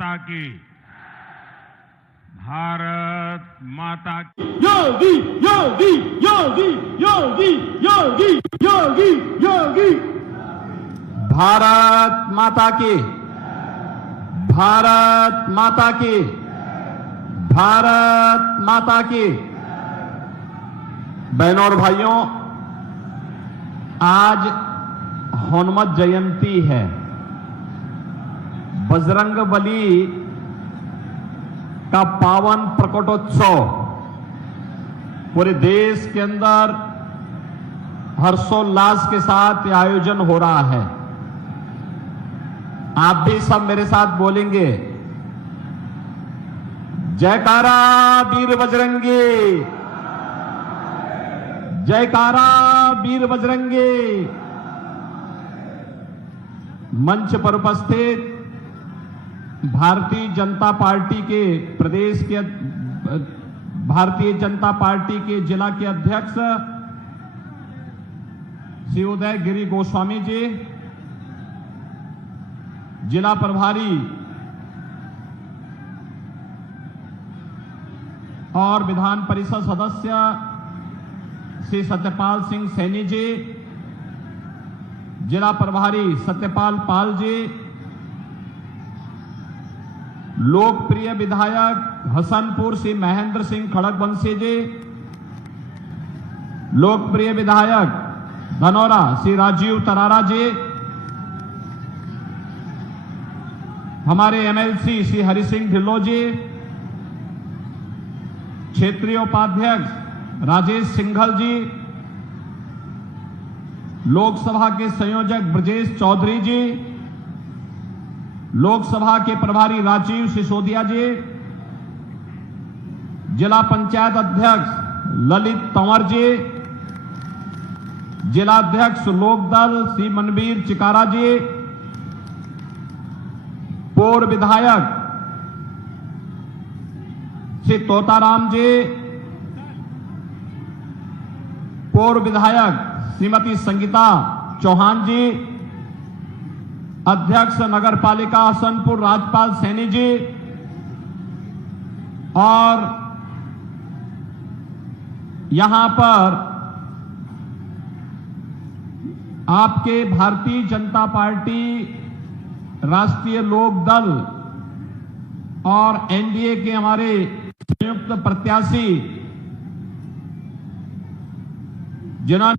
माता की, भारत माता की। योगी योगी योगी योगी योगी योगी योगी। भारत माता की, भारत माता की, भारत माता की। बहनों और भाइयों, आज हनुमत जयंती है। बजरंगबली का पावन प्रकटोत्सव पूरे देश के अंदर हर्षोल्लास के साथ यह आयोजन हो रहा है। आप भी सब मेरे साथ बोलेंगे, जयकारा वीर बजरंगी, जयकारा वीर बजरंगी। मंच पर उपस्थित भारतीय जनता पार्टी के प्रदेश के भारतीय जनता पार्टी के जिला के अध्यक्ष श्री उदय गिरी गोस्वामी जी, जिला प्रभारी और विधान परिषद सदस्य श्री सत्यपाल सिंह सैनी जी, जिला प्रभारी सत्यपाल पाल जी, लोकप्रिय विधायक हसनपुर श्री महेंद्र सिंह खड़गवंशी जी, लोकप्रिय विधायक धनौरा श्री राजीव तरारा जी, हमारे एमएलसी श्री हरि सिंह ढिल्लों जी, क्षेत्रीय उपाध्यक्ष राजेश सिंघल जी, लोकसभा के संयोजक ब्रजेश चौधरी जी, लोकसभा के प्रभारी राजीव सिसोदिया जी, जिला पंचायत अध्यक्ष ललित तंवर जी, जिला अध्यक्ष लोकदल श्री मनवीर चिकारा जी, पूर्व विधायक श्री तोताराम जी, पूर्व विधायक श्रीमती संगीता चौहान जी, अध्यक्ष नगर पालिका हसनपुर राजपाल सैनी जी, और यहां पर आपके भारतीय जनता पार्टी, राष्ट्रीय लोक दल और एनडीए के हमारे संयुक्त प्रत्याशी जिन्होंने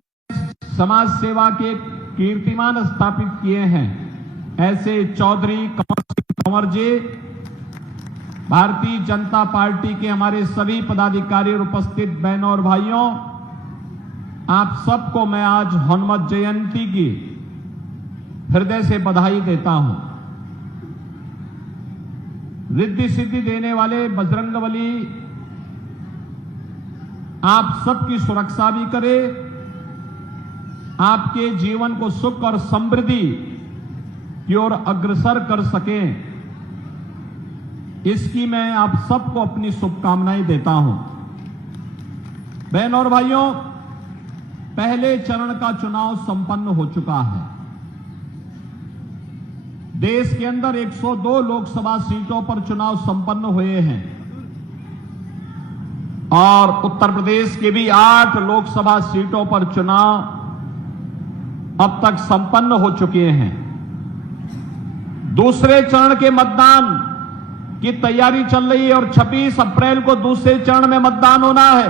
समाज सेवा के कीर्तिमान स्थापित किए हैं, ऐसे चौधरी कंवर जी, भारतीय जनता पार्टी के हमारे सभी पदाधिकारी और उपस्थित बहनों और भाइयों, आप सबको मैं आज हनुमत जयंती की हृदय से बधाई देता हूं। रिद्धि सिद्धि देने वाले बजरंगबली आप सबकी सुरक्षा भी करे, आपके जीवन को सुख और समृद्धि की ओर अग्रसर कर सकें, इसकी मैं आप सबको अपनी शुभकामनाएं देता हूं। बहनों और भाइयों, पहले चरण का चुनाव संपन्न हो चुका है। देश के अंदर 102 लोकसभा सीटों पर चुनाव संपन्न हुए हैं और उत्तर प्रदेश के भी 8 लोकसभा सीटों पर चुनाव अब तक संपन्न हो चुके हैं। दूसरे चरण के मतदान की तैयारी चल रही है और 26 अप्रैल को दूसरे चरण में मतदान होना है।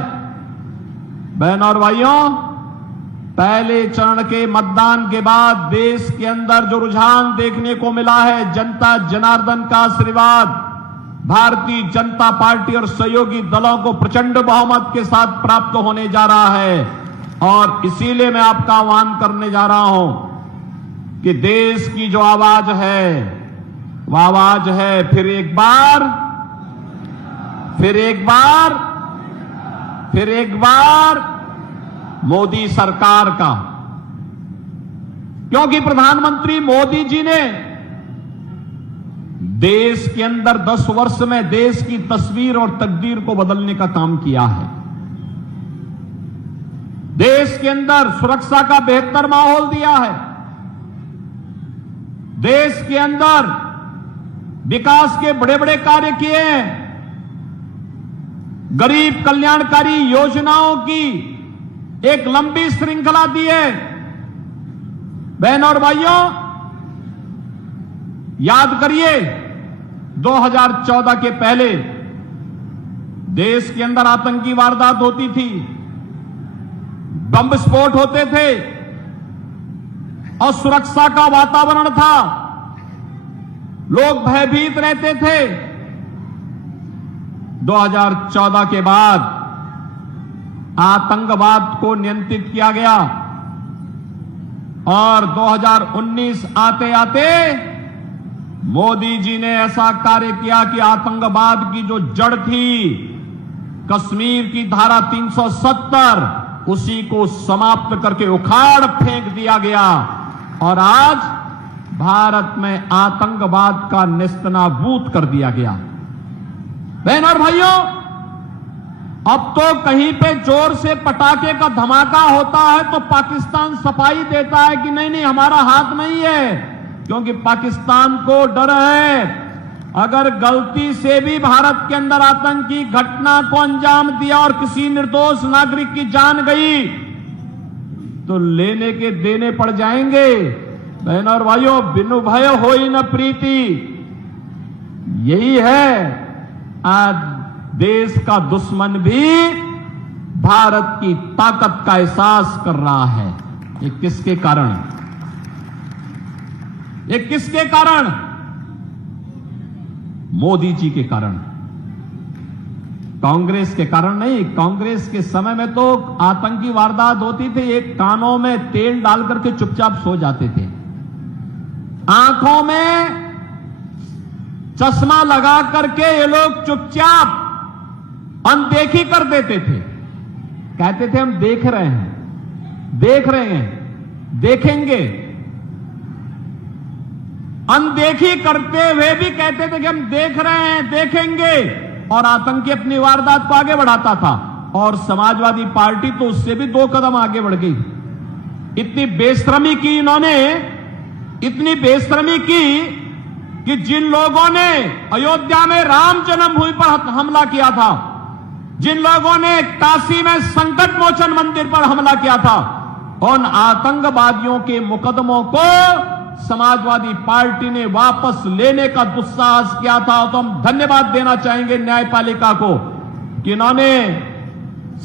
बहनों और भाइयों, पहले चरण के मतदान के बाद देश के अंदर जो रुझान देखने को मिला है, जनता जनार्दन का आशीर्वाद भारतीय जनता पार्टी और सहयोगी दलों को प्रचंड बहुमत के साथ प्राप्त होने जा रहा है। और इसीलिए मैं आपका आह्वान करने जा रहा हूं कि देश की जो आवाज है वह आवाज है फिर एक बार, फिर एक बार, फिर एक बार मोदी सरकार का। क्योंकि प्रधानमंत्री मोदी जी ने देश के अंदर 10 वर्ष में देश की तस्वीर और तकदीर को बदलने का काम किया है। देश के अंदर सुरक्षा का बेहतर माहौल दिया है। देश के अंदर विकास के बड़े बड़े कार्य किए हैं, गरीब कल्याणकारी योजनाओं की एक लंबी श्रृंखला दी है। बहनों और भाइयों, याद करिए 2014 के पहले देश के अंदर आतंकी वारदात होती थी, बम विस्फोट होते थे और सुरक्षा का वातावरण था, लोग भयभीत रहते थे। 2014 के बाद आतंकवाद को नियंत्रित किया गया और 2019 आते आते मोदी जी ने ऐसा कार्य किया कि आतंकवाद की जो जड़ थी, कश्मीर की धारा 370, उसी को समाप्त करके उखाड़ फेंक दिया गया और आज भारत में आतंकवाद का नेस्तनाबूद कर दिया गया। बहन और भाइयों, अब तो कहीं पे जोर से पटाखे का धमाका होता है तो पाकिस्तान सफाई देता है कि नहीं नहीं हमारा हाथ नहीं है, क्योंकि पाकिस्तान को डर है अगर गलती से भी भारत के अंदर आतंकी घटना को अंजाम दिया और किसी निर्दोष नागरिक की जान गई तो लेने के देने पड़ जाएंगे। बहन और भाइयों, बिनु भय होई न प्रीति, यही है आज देश का दुश्मन भी भारत की ताकत का एहसास कर रहा है। ये किसके कारण? ये किसके कारण? मोदी जी के कारण, कांग्रेस के कारण नहीं। कांग्रेस के समय में तो आतंकी वारदात होती थी, एक कानों में तेल डाल करके चुपचाप सो जाते थे, आंखों में चश्मा लगा करके ये लोग चुपचाप अनदेखी कर देते थे, कहते थे हम देख रहे हैं, देख रहे हैं, देखेंगे। अनदेखी करते हुए भी कहते थे कि हम देख रहे हैं, देखेंगे, और आतंकी अपनी वारदात को आगे बढ़ाता था। और समाजवादी पार्टी तो उससे भी 2 कदम आगे बढ़ गई। इतनी बेशर्मी की इन्होंने, इतनी बेशर्मी की कि जिन लोगों ने अयोध्या में राम जन्मभूमि पर हमला किया था, जिन लोगों ने काशी में संकट मोचन मंदिर पर हमला किया था, उन आतंकवादियों के मुकदमों को समाजवादी पार्टी ने वापस लेने का दुस्साहस किया था। तो हम धन्यवाद देना चाहेंगे न्यायपालिका को कि इन्होंने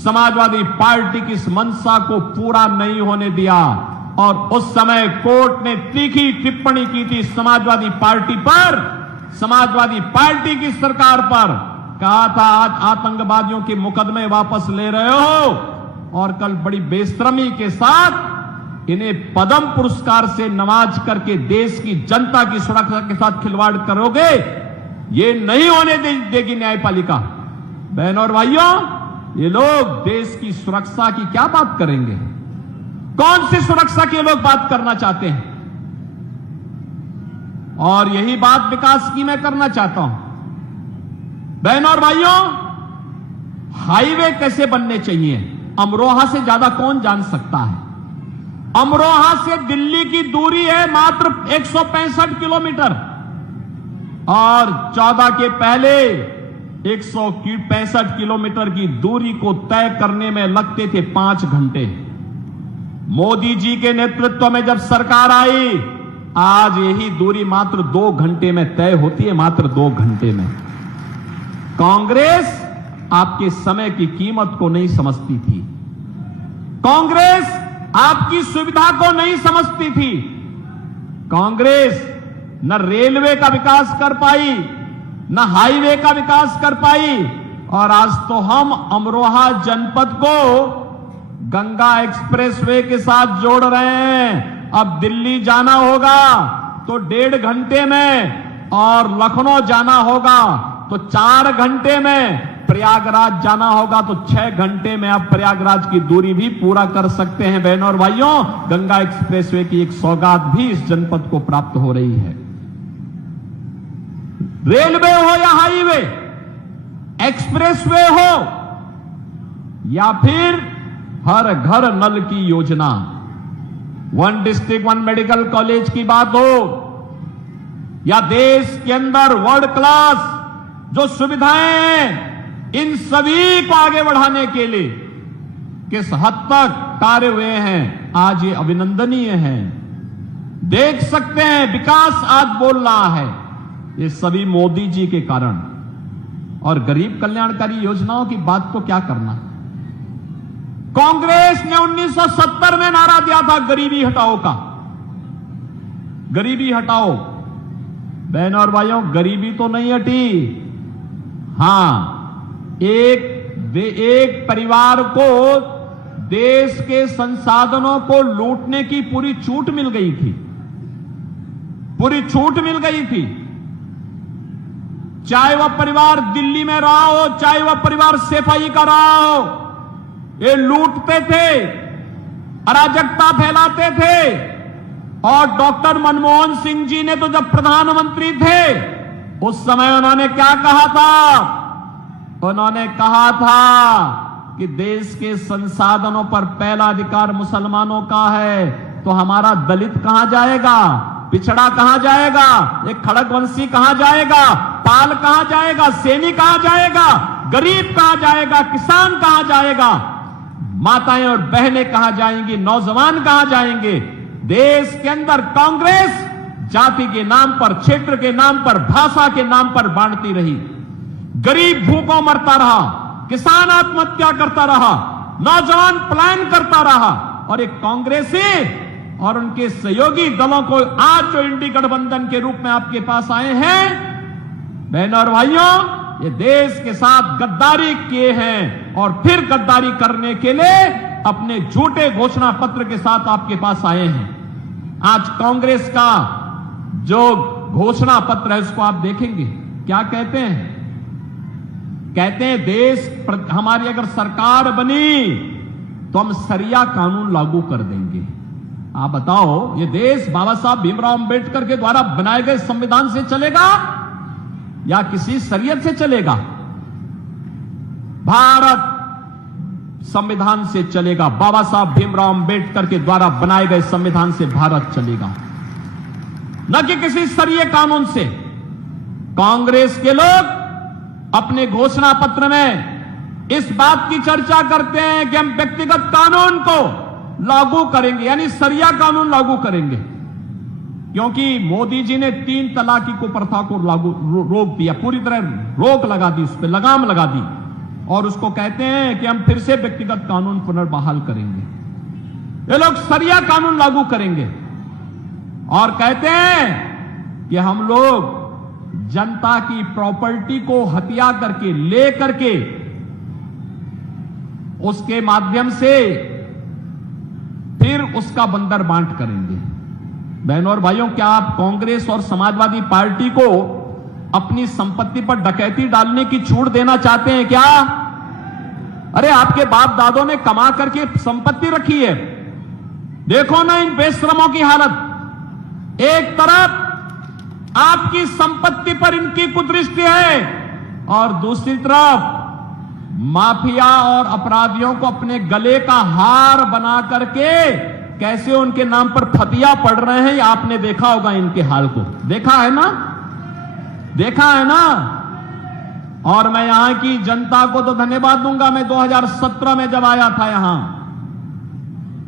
समाजवादी पार्टी की इस मंशा को पूरा नहीं होने दिया। और उस समय कोर्ट ने तीखी टिप्पणी की थी समाजवादी पार्टी पर, समाजवादी पार्टी की सरकार पर, कहा था आज आतंकवादियों के मुकदमे वापस ले रहे हो और कल बड़ी बेशर्मी के साथ इन्हें पद्म पुरस्कार से नवाज करके देश की जनता की सुरक्षा के साथ खिलवाड़ करोगे, ये नहीं होने देगी न्यायपालिका। बहनों और भाइयों, ये लोग देश की सुरक्षा की क्या बात करेंगे? कौन सी सुरक्षा की लोग बात करना चाहते हैं? और यही बात विकास की मैं करना चाहता हूं। बहनों और भाइयों, हाईवे कैसे बनने चाहिए, अमरोहा से ज्यादा कौन जान सकता है? अमरोहा से दिल्ली की दूरी है मात्र 165 किलोमीटर और 14 के पहले 165 किलोमीटर की दूरी को तय करने में लगते थे 5 घंटे। मोदी जी के नेतृत्व में जब सरकार आई, आज यही दूरी मात्र 2 घंटे में तय होती है, मात्र 2 घंटे में। कांग्रेस आपके समय की कीमत को नहीं समझती थी, कांग्रेस आपकी सुविधा को नहीं समझती थी। कांग्रेस न रेलवे का विकास कर पाई, न हाईवे का विकास कर पाई, और आज तो हम अमरोहा जनपद को गंगा एक्सप्रेसवे के साथ जोड़ रहे हैं। अब दिल्ली जाना होगा तो 1.5 घंटे में, और लखनऊ जाना होगा तो 4 घंटे में, प्रयागराज जाना होगा तो 6 घंटे में आप प्रयागराज की दूरी भी पूरा कर सकते हैं। बहनों और भाइयों, गंगा एक्सप्रेसवे की एक सौगात भी इस जनपद को प्राप्त हो रही है। रेलवे हो या हाईवे, एक्सप्रेसवे हो या फिर हर घर नल की योजना, 1 डिस्ट्रिक्ट 1 मेडिकल कॉलेज की बात हो या देश के अंदर वर्ल्ड क्लास जो सुविधाएं हैं, इन सभी को आगे बढ़ाने के लिए किस हद तक कार्य हुए हैं, आज ये अभिनंदनीय है। देख सकते हैं विकास आज बोल रहा है, ये सभी मोदी जी के कारण। और गरीब कल्याणकारी योजनाओं की बात तो क्या करना। कांग्रेस ने 1970 में नारा दिया था गरीबी हटाओ का, गरीबी हटाओ। बहनों और भाइयों, गरीबी तो नहीं हटी। हां, एक परिवार को देश के संसाधनों को लूटने की पूरी छूट मिल गई थी, पूरी छूट मिल गई थी। चाहे वह परिवार दिल्ली में रहा हो, चाहे वह परिवार सफाई का रहा हो, ये लूटते थे, अराजकता फैलाते थे। और डॉक्टर मनमोहन सिंह जी ने तो जब प्रधानमंत्री थे उस समय उन्होंने क्या कहा था? उन्होंने कहा था कि देश के संसाधनों पर पहला अधिकार मुसलमानों का है, तो हमारा दलित कहां जाएगा, पिछड़ा कहां जाएगा, एक खड़गवंशी कहां जाएगा, पाल कहां जाएगा, सैनी कहां जाएगा, गरीब कहां जाएगा, किसान कहां जाएगा, माताएं और बहनें कहां जाएंगी, नौजवान कहां जाएंगे। देश के अंदर कांग्रेस जाति के नाम पर, क्षेत्र के नाम पर, भाषा के नाम पर बांटती रही। गरीब भूखों मरता रहा, किसान आत्महत्या करता रहा, नौजवान पलायन करता रहा। और एक कांग्रेसी और उनके सहयोगी दलों को आज जो इंडी गठबंधन के रूप में आपके पास आए हैं, बहनों और भाइयों, ये देश के साथ गद्दारी किए हैं और फिर गद्दारी करने के लिए अपने झूठे घोषणा पत्र के साथ आपके पास आए हैं। आज कांग्रेस का जो घोषणा पत्र है उसको आप देखेंगे, क्या कहते हैं? कहते हैं देश हमारी अगर सरकार बनी तो हम सरिया कानून लागू कर देंगे। आप बताओ, ये देश बाबा साहब भीमराव अंबेडकर के द्वारा बनाए गए संविधान से चलेगा या किसी शरीयत से चलेगा? भारत संविधान से चलेगा। बाबा साहब भीमराव अंबेडकर के द्वारा बनाए गए संविधान से भारत चलेगा, न कि किसी शरीय कानून से। कांग्रेस के लोग अपने घोषणा पत्र में इस बात की चर्चा करते हैं कि हम व्यक्तिगत कानून को लागू करेंगे, यानी शरिया कानून लागू करेंगे, क्योंकि मोदी जी ने 3 तलाक की प्रथा को रोक दिया, पूरी तरह रोक लगा दी, उस पर लगाम लगा दी। और उसको कहते हैं कि हम फिर से व्यक्तिगत कानून पुनर्बहाल करेंगे। ये लोग शरिया कानून लागू करेंगे और कहते हैं कि हम लोग जनता की प्रॉपर्टी को हत्या करके, ले करके उसके माध्यम से फिर उसका बंदर बांट करेंगे। बहनों और भाइयों, क्या आप कांग्रेस और समाजवादी पार्टी को अपनी संपत्ति पर डकैती डालने की छूट देना चाहते हैं क्या? अरे आपके बाप दादों ने कमा करके संपत्ति रखी है, देखो ना इन बेशरमों की हालत। एक तरफ आपकी संपत्ति पर इनकी कुदृष्टि है और दूसरी तरफ माफिया और अपराधियों को अपने गले का हार बना करके कैसे उनके नाम पर फतिया पड़ रहे हैं, आपने देखा होगा इनके हाल को। देखा है ना, देखा है ना। और मैं यहां की जनता को तो धन्यवाद दूंगा। मैं 2017 में जब आया था यहां,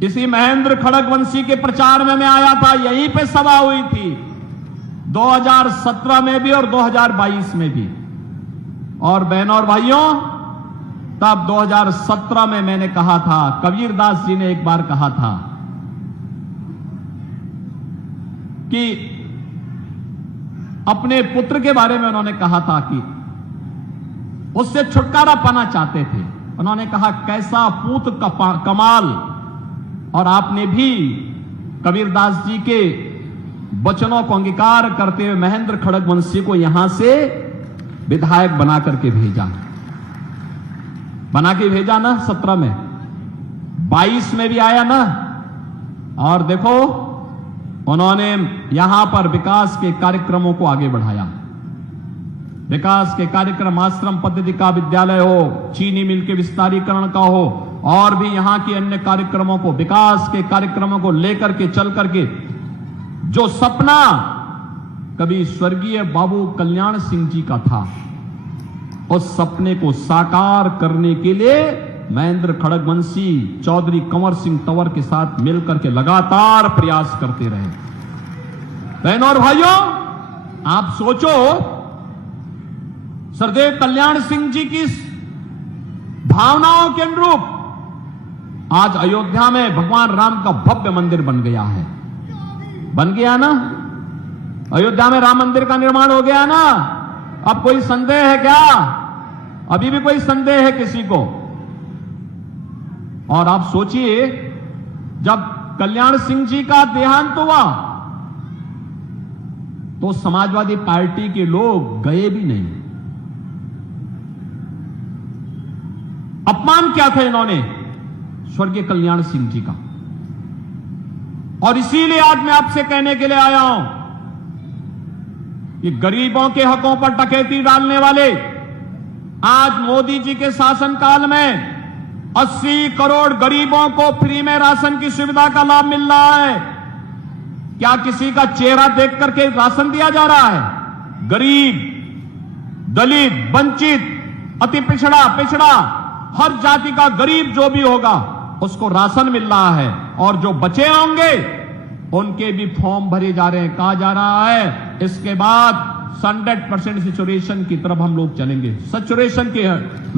इसी महेंद्र खड़गवंशी के प्रचार में मैं आया था, यहीं पे सभा हुई थी 2017 में भी और 2022 में भी। और बहनों और भाइयों, तब 2017 में मैंने कहा था, कबीरदास जी ने एक बार कहा था कि अपने पुत्र के बारे में उन्होंने कहा था कि उससे छुटकारा पाना चाहते थे। उन्होंने कहा कैसा पूत कमाल। और आपने भी कबीरदास जी के वचनों को अंगीकार करते हुए महेंद्र खड़गवंशी को यहां से विधायक बना करके भेजा, बना के भेजा ना 17 में, 22 में भी आया ना। और देखो उन्होंने यहां पर विकास के कार्यक्रमों को आगे बढ़ाया। विकास के कार्यक्रम, आश्रम पद्धति का विद्यालय हो, चीनी मिल के विस्तारीकरण का हो, और भी यहां के अन्य कार्यक्रमों को, विकास के कार्यक्रमों को लेकर के चल करके जो सपना कभी स्वर्गीय बाबू कल्याण सिंह जी का था। उस सपने को साकार करने के लिए महेंद्र खड़गवंशी चौधरी कंवर सिंह तंवर के साथ मिलकर के लगातार प्रयास करते रहे। बहनों और भाइयों, आप सोचो, सरदेव कल्याण सिंह जी की भावनाओं के अनुरूप आज अयोध्या में भगवान राम का भव्य मंदिर बन गया है। बन गया ना? अयोध्या में राम मंदिर का निर्माण हो गया ना? अब कोई संदेह है क्या? अभी भी कोई संदेह है किसी को? और आप सोचिए, जब कल्याण सिंह जी का देहांत हुआ तो समाजवादी पार्टी के लोग गए भी नहीं। अपमान क्या था इन्होंने स्वर्गीय कल्याण सिंह जी का। और इसीलिए आज मैं आपसे कहने के लिए आया हूं कि गरीबों के हकों पर डकैती डालने वाले आज मोदी जी के शासनकाल में 80 करोड़ गरीबों को फ्री में राशन की सुविधा का लाभ मिल रहा है। क्या किसी का चेहरा देख करके राशन दिया जा रहा है? गरीब, दलित, वंचित, अति पिछड़ा हर जाति का गरीब जो भी होगा उसको राशन मिल रहा है। और जो बचे होंगे उनके भी फॉर्म भरे जा रहे हैं। कहा जा रहा है इसके बाद 100% सैचुरेशन की तरफ हम लोग चलेंगे। सैचुरेशन के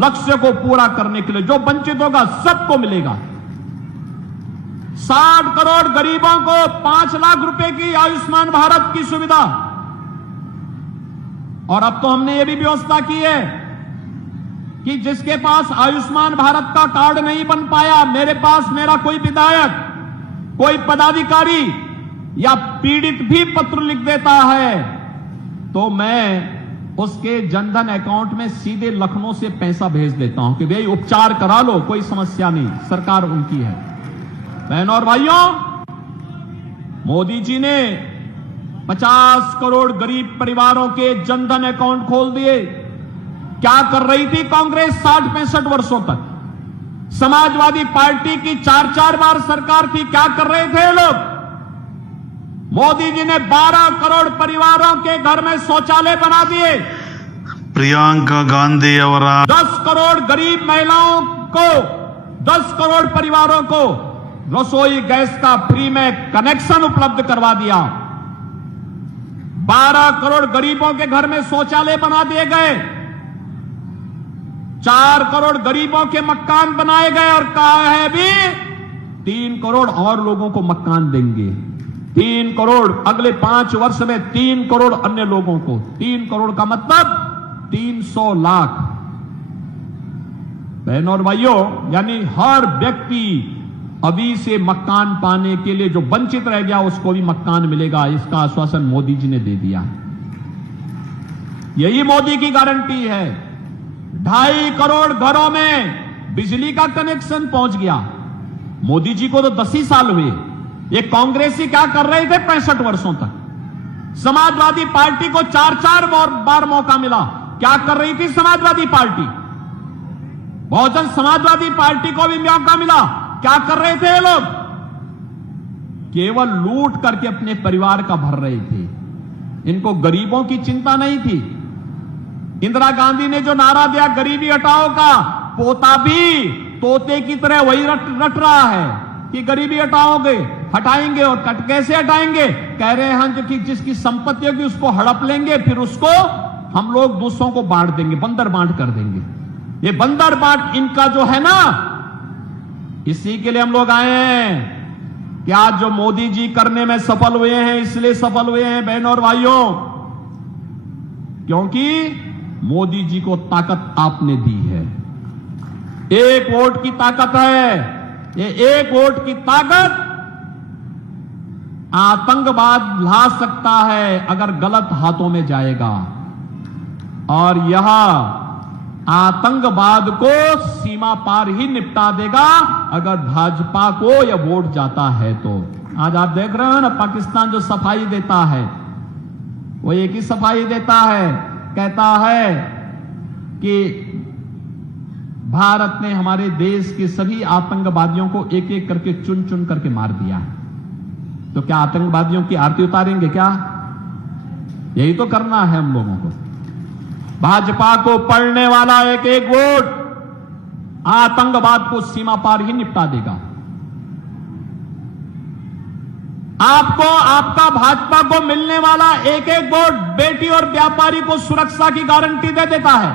लक्ष्य को पूरा करने के लिए जो वंचित होगा सबको मिलेगा। 60 करोड़ गरीबों को 5 लाख रुपए की आयुष्मान भारत की सुविधा। और अब तो हमने ये भी व्यवस्था की है कि जिसके पास आयुष्मान भारत का कार्ड नहीं बन पाया, मेरे पास मेरा कोई विधायक, कोई पदाधिकारी या पीड़ित भी पत्र लिख देता है तो मैं उसके जनधन अकाउंट में सीधे लखनऊ से पैसा भेज देता हूं कि भाई उपचार करा लो, कोई समस्या नहीं, सरकार उनकी है। बहनों और भाइयों, मोदी जी ने 50 करोड़ गरीब परिवारों के जनधन अकाउंट खोल दिए। क्या कर रही थी कांग्रेस 60-65 वर्षों तक? समाजवादी पार्टी की 4-4 बार सरकार थी, क्या कर रहे थे लोग? मोदी जी ने 12 करोड़ परिवारों के घर में शौचालय बना दिए। प्रियंका गांधी और 10 करोड़ गरीब महिलाओं को, 10 करोड़ परिवारों को रसोई गैस का फ्री में कनेक्शन उपलब्ध करवा दिया। 12 करोड़ गरीबों के घर में शौचालय बना दिए गए। 4 करोड़ गरीबों के मकान बनाए गए और कहा है भी 3 करोड़ और लोगों को मकान देंगे। 3 करोड़ अगले 5 वर्ष में 3 करोड़ अन्य लोगों को। 3 करोड़ का मतलब 300 लाख। बहनों और भाइयों, यानी हर व्यक्ति अभी से मकान पाने के लिए जो वंचित रह गया उसको भी मकान मिलेगा। इसका आश्वासन मोदी जी ने दे दिया। यही मोदी की गारंटी है। 2.5 करोड़ घरों में बिजली का कनेक्शन पहुंच गया। मोदी जी को तो 10 ही साल हुए। ये कांग्रेसी क्या कर रहे थे 65 वर्षों तक? समाजवादी पार्टी को 4-4 बार मौका मिला। क्या कर रही थी समाजवादी पार्टी? बहुजन समाजवादी पार्टी को भी मौका मिला। क्या कर रहे थे ये लोग? केवल लूट करके अपने परिवार का भर रहे थे। इनको गरीबों की चिंता नहीं थी। इंदिरा गांधी ने जो नारा दिया गरीबी हटाओ का, पोता भी तोते की तरह वही रट रहा है कि गरीबी हटाएंगे। और कट कैसे हटाएंगे? कह रहे हैं जो कि जिसकी संपत्ति होगी उसको हड़प लेंगे, फिर उसको हम लोग दूसरों को बांट देंगे, बंदर बांट कर देंगे। ये बंदर बांट इनका जो है ना, इसी के लिए हम लोग आए हैं कि आज जो मोदी जी करने में सफल हुए हैं, इसलिए सफल हुए हैं बहनों और भाइयों, क्योंकि मोदी जी को ताकत आपने दी है। 1 वोट की ताकत है। ये 1 वोट की ताकत आतंकवाद ला सकता है अगर गलत हाथों में जाएगा। और यह आतंकवाद को सीमा पार ही निपटा देगा अगर भाजपा को यह वोट जाता है तो। आज आप देख रहे हो ना, पाकिस्तान जो सफाई देता है वो एक ही सफाई देता है, कहता है कि भारत ने हमारे देश के सभी आतंकवादियों को एक एक करके चुन चुन करके मार दिया। तो क्या आतंकवादियों की आरती उतारेंगे क्या? यही तो करना है हम लोगों को। भाजपा को पड़ने वाला एक एक वोट आतंकवाद को सीमा पार ही निपटा देगा। आपको आपका भाजपा को मिलने वाला एक एक वोट बेटी और व्यापारी को सुरक्षा की गारंटी दे देता है,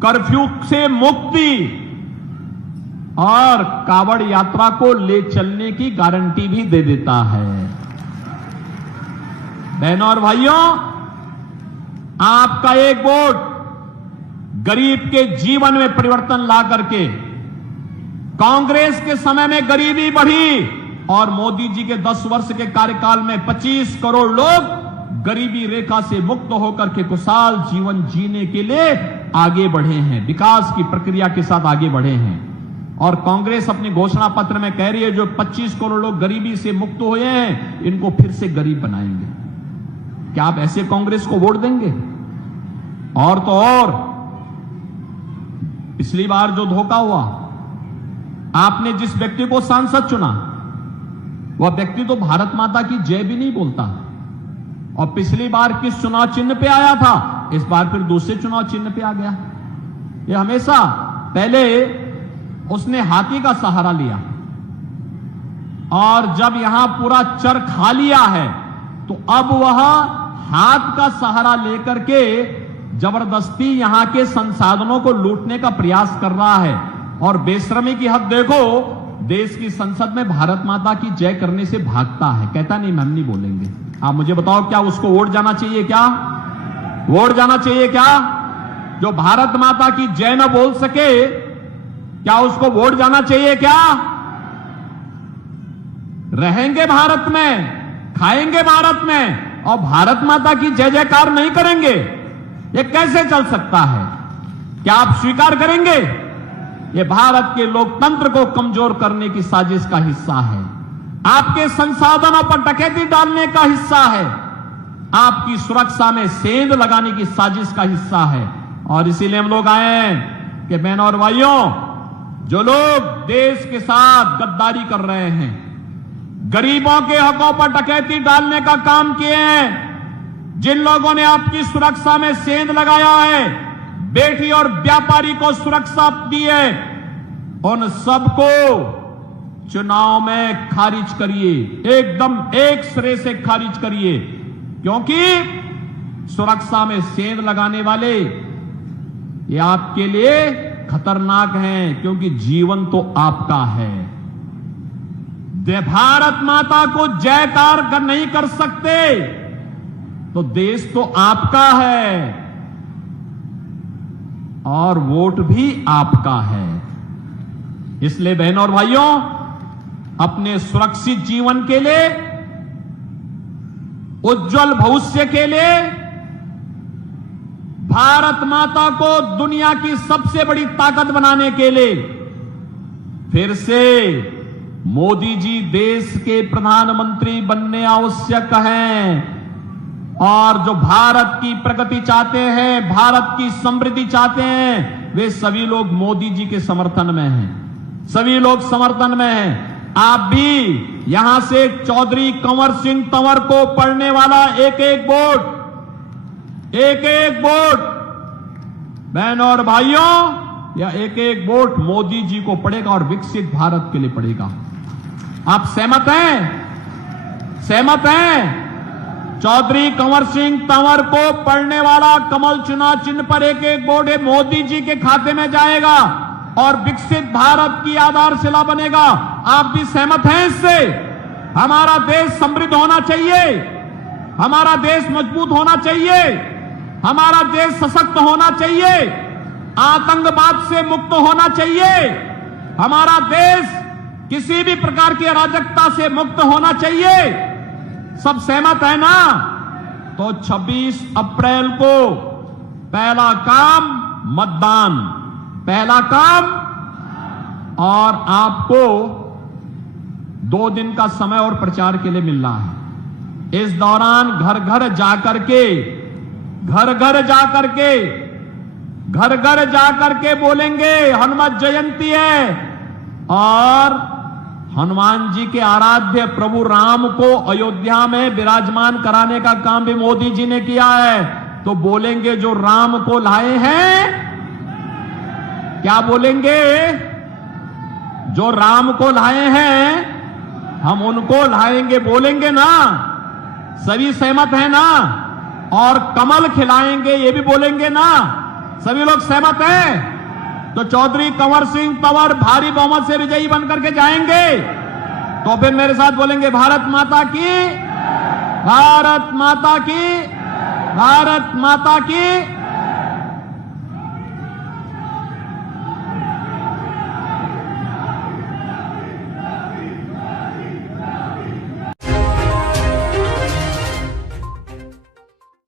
कर्फ्यू से मुक्ति और कावड़ यात्रा को ले चलने की गारंटी भी दे देता है। बहनों और भाइयों, आपका एक वोट गरीब के जीवन में परिवर्तन ला करके कांग्रेस के समय में गरीबी बढ़ी और मोदी जी के 10 वर्ष के कार्यकाल में 25 करोड़ लोग गरीबी रेखा से मुक्त होकर के खुशहाल जीवन जीने के लिए आगे बढ़े हैं, विकास की प्रक्रिया के साथ आगे बढ़े हैं। और कांग्रेस अपने घोषणा पत्र में कह रही है जो 25 करोड़ लोग गरीबी से मुक्त हुए हैं इनको फिर से गरीब बनाएंगे। क्या आप ऐसे कांग्रेस को वोट देंगे? और तो और पिछली बार जो धोखा हुआ, आपने जिस व्यक्ति को सांसद चुना वह व्यक्ति तो भारत माता की जय भी नहीं बोलता, और पिछली बार किस चुनाव चिन्ह पे आया था, इस बार फिर दूसरे चुनाव चिन्ह पे आ गया। ये हमेशा पहले उसने हाथी का सहारा लिया और जब यहां पूरा चर खा लिया है तो अब वह हाथ का सहारा लेकर के जबरदस्ती यहां के संसाधनों को लूटने का प्रयास कर रहा है। और बेशर्मी की हद देखो, देश की संसद में भारत माता की जय करने से भागता है, कहता नहीं हम नहीं बोलेंगे। आप मुझे बताओ क्या उसको वोट जाना चाहिए? क्या वोट जाना चाहिए? क्या जो भारत माता की जय न बोल सके क्या उसको वोट जाना चाहिए? क्या रहेंगे भारत में, खाएंगे भारत में और भारत माता की जय जयकार नहीं करेंगे? ये कैसे चल सकता है? क्या आप स्वीकार करेंगे? ये भारत के लोकतंत्र को कमजोर करने की साजिश का हिस्सा है, आपके संसाधनों पर डकैती डालने का हिस्सा है, आपकी सुरक्षा में सेंध लगाने की साजिश का हिस्सा है। और इसीलिए हम लोग आए हैं कि बहनों और भाइयों, जो लोग देश के साथ गद्दारी कर रहे हैं, गरीबों के हकों पर डकैती डालने का काम किए हैं, जिन लोगों ने आपकी सुरक्षा में सेंध लगाया है, बेटी और व्यापारी को सुरक्षा दी है, उन सबको चुनाव में खारिज करिए, एकदम एक सिरे से खारिज करिए, क्योंकि सुरक्षा में सेंध लगाने वाले ये आपके लिए खतरनाक हैं, क्योंकि जीवन तो आपका है। भारत माता को जयकार नहीं कर सकते तो देश तो आपका है और वोट भी आपका है। इसलिए बहनों और भाइयों, अपने सुरक्षित जीवन के लिए, उज्जवल भविष्य के लिए, भारत माता को दुनिया की सबसे बड़ी ताकत बनाने के लिए फिर से मोदी जी देश के प्रधानमंत्री बनने आवश्यक हैं। और जो भारत की प्रगति चाहते हैं, भारत की समृद्धि चाहते हैं, वे सभी लोग मोदी जी के समर्थन में हैं, सभी लोग समर्थन में हैं। आप भी यहां से चौधरी कंवर सिंह तंवर को पड़ने वाला एक एक वोट, एक एक वोट बहनों और भाइयों, या एक एक वोट मोदी जी को पड़ेगा और विकसित भारत के लिए पड़ेगा। आप सहमत हैं? सहमत हैं? चौधरी कंवर सिंह तंवर को पड़ने वाला कमल चुनाव चिन्ह पर एक एक वोट मोदी जी के खाते में जाएगा और विकसित भारत की आधारशिला बनेगा। आप भी सहमत हैं इससे? हमारा देश समृद्ध होना चाहिए, हमारा देश मजबूत होना चाहिए, हमारा देश सशक्त होना चाहिए, आतंकवाद से मुक्त होना चाहिए, हमारा देश किसी भी प्रकार की अराजकता से मुक्त होना चाहिए। सब सहमत है ना? तो 26 अप्रैल को पहला काम मतदान, पहला काम। और आपको 2 दिन का समय और प्रचार के लिए मिल रहा है। इस दौरान घर घर जाकर के, घर घर जाकर के, घर घर जाकर के बोलेंगे हनुमत जयंती है और हनुमान जी के आराध्य प्रभु राम को अयोध्या में विराजमान कराने का काम भी मोदी जी ने किया है। तो बोलेंगे जो राम को लाए हैं, क्या बोलेंगे? जो राम को लाए हैं हम उनको लाएंगे, बोलेंगे ना? सभी सहमत है ना? और कमल खिलाएंगे ये भी बोलेंगे ना? सभी लोग सहमत हैं? तो चौधरी कंवर सिंह तंवर भारी बहुमत से विजयी बनकर के जाएंगे। तो फिर मेरे साथ बोलेंगे भारत माता की, भारत माता की, भारत माता की।